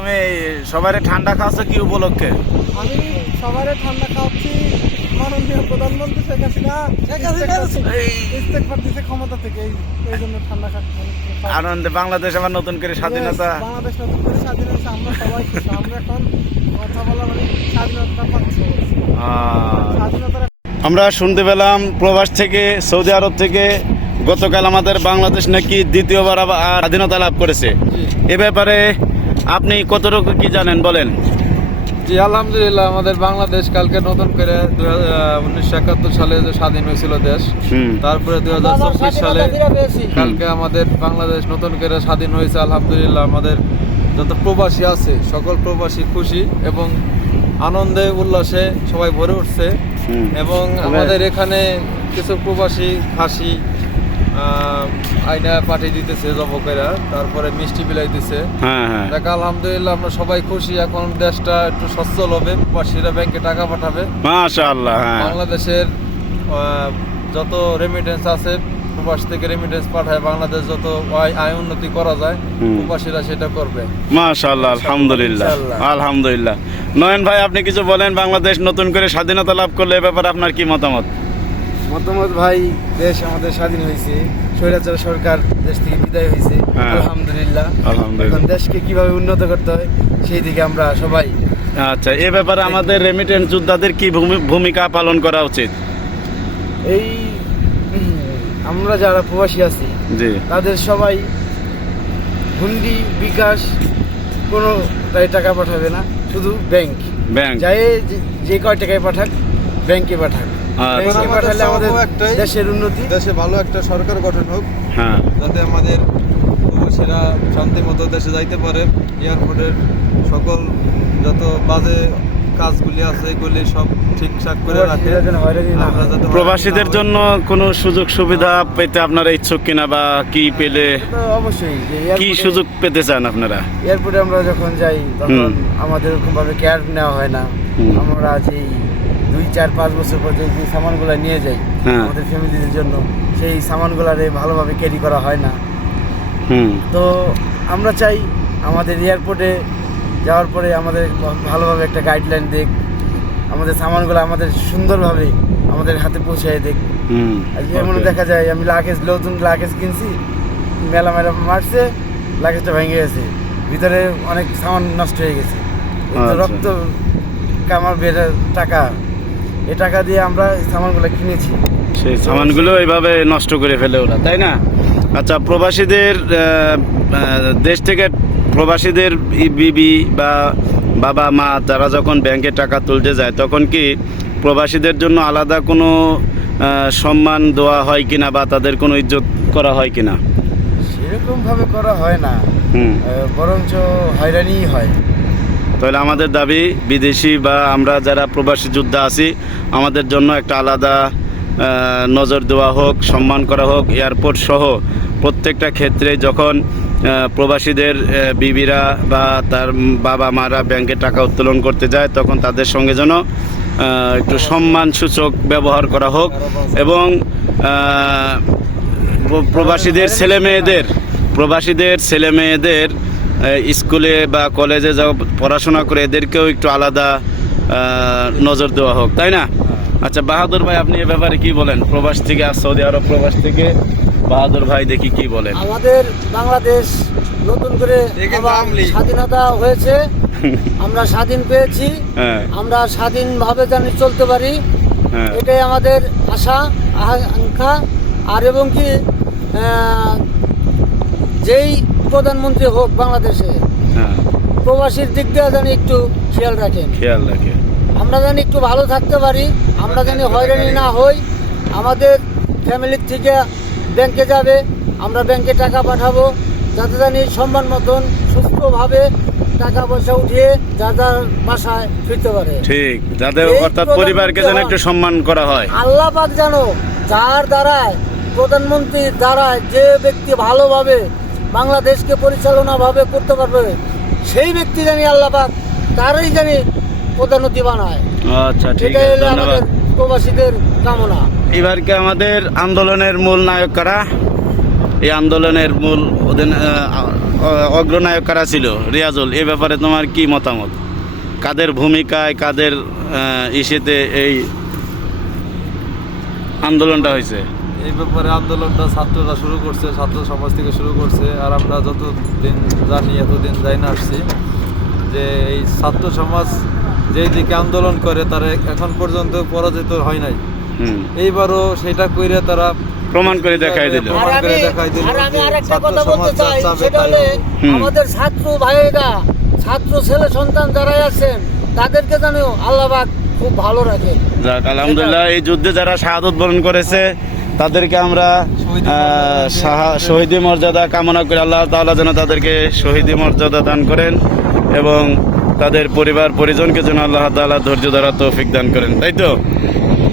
তুমি সবারে ঠান্ডা খাওয়াচ্ছ কি উপলক্ষে? আমি সবারে ঠান্ডা খাওয়াচ্ছি মাননীয় প্রধানমন্ত্রী শেখ হাসিনা ইস্তেগফার দিছে ক্ষমতা থেকে, এই জন্য ঠান্ডা খাচ্ছি। আনন্দে বাংলাদেশ আবার নতুন করে স্বাধীনতা। বাংলাদেশ নতুন করে স্বাধীন হয়েছে, আমরা সবাই খুশি। আমরা এখন কথা বলা মানে স্বাধীনতা পাচ্ছি। স্বাধীনতার আমরা শুনতে পেলাম প্রবাস থেকে, সৌদি আরব থেকে গতকাল আমাদের বাংলাদেশ নাকি দ্বিতীয়বার আবার স্বাধীনতা লাভ করেছে। এ ব্যাপারে আপনি কতটুকু কি জানেন বলেন? জি আলহামদুলিল্লাহ, আমাদের বাংলাদেশ কালকে নতুন করে 1971 সালে যে স্বাধীন হয়েছিল দেশ, তারপরে 2024 সালে কালকে আমাদের বাংলাদেশ নতুন করে স্বাধীন হয়েছে। আলহামদুলিল্লাহ, আমাদের যত প্রবাসী আছে সকল প্রবাসী খুশি এবং আনন্দে উল্লাসে সবাই ভরে উঠছে। এবং আমাদের এখানে কিছু প্রবাসী খাসি আইনা পাঠিয়ে দিতেছে জবকেরা, তারপরে মিষ্টি বিলাই দিছে। দেখ আলহামদুলিল্লাহ, আমরা সবাই খুশি। এখন দেশটা একটু সচ্ছল হবে, প্রবাসীরা ব্যাংকে টাকা পাঠাবে মাশাআল্লাহ। বাংলাদেশের যত রেমিটেন্স আছে প্রবাস থেকে রেমিটেন্স পাঠায়, বাংলাদেশ যত আয় উন্নতি করা যায় প্রবাসীরা সেটা করবে মাশাআল্লাহ। আলহামদুলিল্লাহ আলহামদুলিল্লাহ। নয়ন ভাই, আপনি কিছু বলেন, বাংলাদেশ নতুন করে স্বাধীনতা লাভ করলে এ ব্যাপারে আপনার কি মতামত? ভাই, দেশ আমাদের স্বাধীন হয়েছে, স্বৈরাচার সরকার দেশ থেকে বিদায় হয়েছে। আলহামদুলিল্লাহ। এখন দেশকে কিভাবে উন্নত করতে হয় সেই দিকে আমরা সবাই। আচ্ছা, এ ব্যাপারে আমাদের রেমিটেন্স যোদ্ধাদের কি ভূমিকা পালন করা উচিত? এই আমরা যারা প্রবাসী আছি জি, তাদের সবাই হুন্ডি বিকাশ কোনো টাকা পাঠাবে না, শুধু ব্যাংক যাই যে কয় টাকায় পাঠাক ব্যাংকে পাঠাক। ব্যাংকে পাঠালে আমাদের দেশের উন্নতি, দেশে ভালো একটা সরকার গঠন হোক, হ্যাঁ, যাতে আমাদের প্রবাসীরা শান্তি মতো দেশে যাইতে পারে। এয়ারপোর্টের সকল যত বাজে কাজগুলি আছে এগুলি সব ঠিকঠাক করে রাখে। প্রবাসীদের জন্য কোনো সুযোগ সুবিধা পেতে আপনারা ইচ্ছুক কিনা, বা কি পেলে অবশ্যই কি সুযোগ পেতে চান আপনারা? এয়ারপোর্টে আমরা যখন যাই তখন আমাদের ওরকম ভাবে কেয়ার নেওয়া হয় না। আমরা যেই 2-4-5 বছর পর যে সামানগুলো নিয়ে যাই আমাদের ফ্যামিলিদের জন্য, সেই সামানগুলারে ভালোভাবে ক্যারি করা হয় না। তো আমরা চাই আমাদের এয়ারপোর্টে যাওয়ার পরে আমাদের ভালোভাবে একটা গাইডলাইন দেখ, আমাদের সামানগুলো আমাদের সুন্দরভাবে আমাদের হাতে পৌঁছায় দেখ। যেমন দেখা যায় আমি নতুন লাগেজ কিনছি, মেলা মারছে, লাগেজটা ভেঙে গেছে, ভিতরে অনেক সামান নষ্ট হয়ে গেছে। রক্ত কামার বেড়ে টাকা, এই টাকা দিয়ে আমরা সামানগুলো কিনেছি, সেই সামানগুলো এইভাবে নষ্ট করে ফেলে ওরা, তাই না? আচ্ছা, প্রবাসীদের দেশ থেকে প্রবাসীদের বিবি বা বাবা মা তারা যখন ব্যাংকে টাকা তুলতে যায় তখন কি প্রবাসীদের জন্য আলাদা কোনো সম্মান দেওয়া হয় কিনা, বা তাদের কোনো ইজ্জত করা হয় কিনা? সেরকম ভাবে করা হয় না, বরঞ্চ হয়রানিই হয়। তাহলে আমাদের দাবি, বিদেশি বা আমরা যারা প্রবাসী যোদ্ধা আছি আমাদের জন্য একটা আলাদা নজর দেওয়া হোক, সম্মান করা হোক। এয়ারপোর্ট সহ প্রত্যেকটা ক্ষেত্রে যখন প্রবাসীদের বিবিরা বা তার বাবা মারা ব্যাংকে টাকা উত্তোলন করতে যায় তখন তাদের সঙ্গে যেন একটু সম্মানসূচক ব্যবহার করা হোক। এবং প্রবাসীদের ছেলে মেয়েদের স্কুলে বা কলেজে যা পড়াশোনা করে এদেরকেও একটু আলাদা নজর দেওয়া হোক, তাই না? আচ্ছা বাহাদুর ভাই, আপনি এ ব্যাপারে কি বলেন? প্রবাস থেকে সৌদি আরব প্রবাস থেকে বাহাদুর ভাই দেখি কি বলেন। আমাদের বাংলাদেশ নতুন করে স্বাধীনতা হয়েছে, আমরা স্বাধীন পেয়েছি, আমরা স্বাধীনভাবে জানি চলতে পারি, এটাই আমাদের আশা আকাঙ্ক্ষা। আর এবং কি যেই প্রধানমন্ত্রী হোক বাংলাদেশে, প্রবাসীর দিক দিয়ে জানি একটু খেয়াল রাখে, আমরা জানি একটু ভালো থাকতে পারি, আমরা জানি হয়রানি না হই। আমাদের ফ্যামিলির থেকে ব্যাংকে যাবে, আমরা ব্যাংকে টাকা পাঠাবো, যাতে জানি সম্মান মতন সুস্থভাবে টাকা পয়সা উঠিয়ে যার যার বাসায় ফিরতে পারে। ঠিক, যাদের অর্থাৎ পরিবারকে যেন একটু সম্মান করা হয়। আল্লাহ পাক জানো যার দ্বারায় প্রধানমন্ত্রীর দ্বারায় যে ব্যক্তি ভালোভাবে বাংলাদেশকে পরিচালনা ভাবে করতে পারবে সেই ব্যক্তি জানি আল্লাহ পাক তারই জানি প্রধানমন্ত্রী বানায়। আচ্ছা, ঠিক এটাই আছে, হলো আমাদের প্রবাসীদের কামনা। এবারকে আমাদের আন্দোলনের মূল নায়ক কারা? এই আন্দোলনের মূল অগ্রনায়ক কারা ছিল? রিয়াজুল, এ ব্যাপারে তোমার কি মতামত? কাদের ভূমিকায়, কাদের ইসেতে এই আন্দোলনটা হয়েছে? এই ব্যাপারে আন্দোলনটা ছাত্ররা শুরু করছে, ছাত্র সমাজ থেকে শুরু করছে। আর আমরা যতদিন জানি, এতদিন যাই না আসছি যে এই ছাত্র সমাজ যেই দিকে আন্দোলন করে তারা এখন পর্যন্ত পরাজিত হয় নাই। এইবারও সেটা কইরে তারা প্রমাণ করে দেখাই দিল। আর আমি আরেকটা কথা বলতে চাই, সেটা হলে আমাদের ছাত্র ভাইয়েরা, ছাত্র ছেলে সন্তান যারা আছেন তাদেরকে যেন আল্লাহ পাক খুব ভালো রাখে। যাক, আলহামদুলিল্লাহ, এই যুদ্ধে যারা শাহাদত বরণ করেছে তাদেরকে আমরা শহীদি মর্যাদা কামনা করি। আল্লাহ তাআলা যেন তাদেরকে শহীদি মর্যাদা দান করেন এবং তাদের পরিবার পরিজনকে যেন আল্লাহ তাআলা ধৈর্য ধরার তৌফিক দান করেন। তাই তো?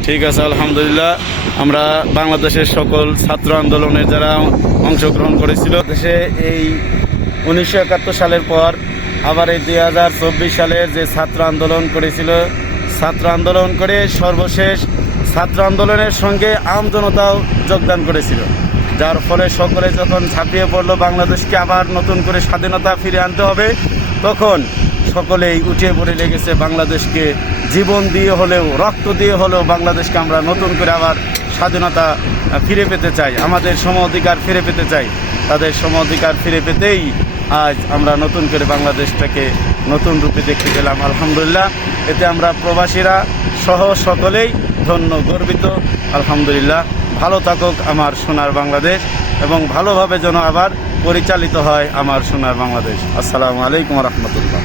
ঠিক আছে, আলহামদুলিল্লাহ। আমরা বাংলাদেশের সকল ছাত্র আন্দোলনে যারা অংশগ্রহণ করেছিল, দেশে এই 1971 সালের পর আবার এই 2024 সালের যে ছাত্র আন্দোলন করেছিল, ছাত্র আন্দোলন করে সর্বশেষ ছাত্র আন্দোলনের সঙ্গে আমজনতাও যোগদান করেছিল, যার ফলে সকলে যখন ঝাঁপিয়ে পড়লো বাংলাদেশকে আবার নতুন করে স্বাধীনতা ফিরে আনতে হবে, তখন সকলেই উঠে পড়ে লেগেছে বাংলাদেশকে জীবন দিয়ে হলেও, রক্ত দিয়ে হলেও বাংলাদেশকে আমরা নতুন করে আবার স্বাধীনতা ফিরে পেতে চাই, আমাদের সম অধিকার ফিরে পেতে চাই। তাদের সম অধিকার ফিরে পেতেই আজ আমরা নতুন করে বাংলাদেশটাকে নতুন রূপে দেখতে পেলাম। আলহামদুলিল্লাহ, এতে আমরা প্রবাসীরা সহ সকলেই ধন্য, গর্বিত। আলহামদুলিল্লাহ, ভালো থাকুক আমার সোনার বাংলাদেশ এবং ভালোভাবে যেন আবার পরিচালিত হয় আমার সোনার বাংলাদেশ। আসসালামু আলাইকুম রহমতুল্লাহ।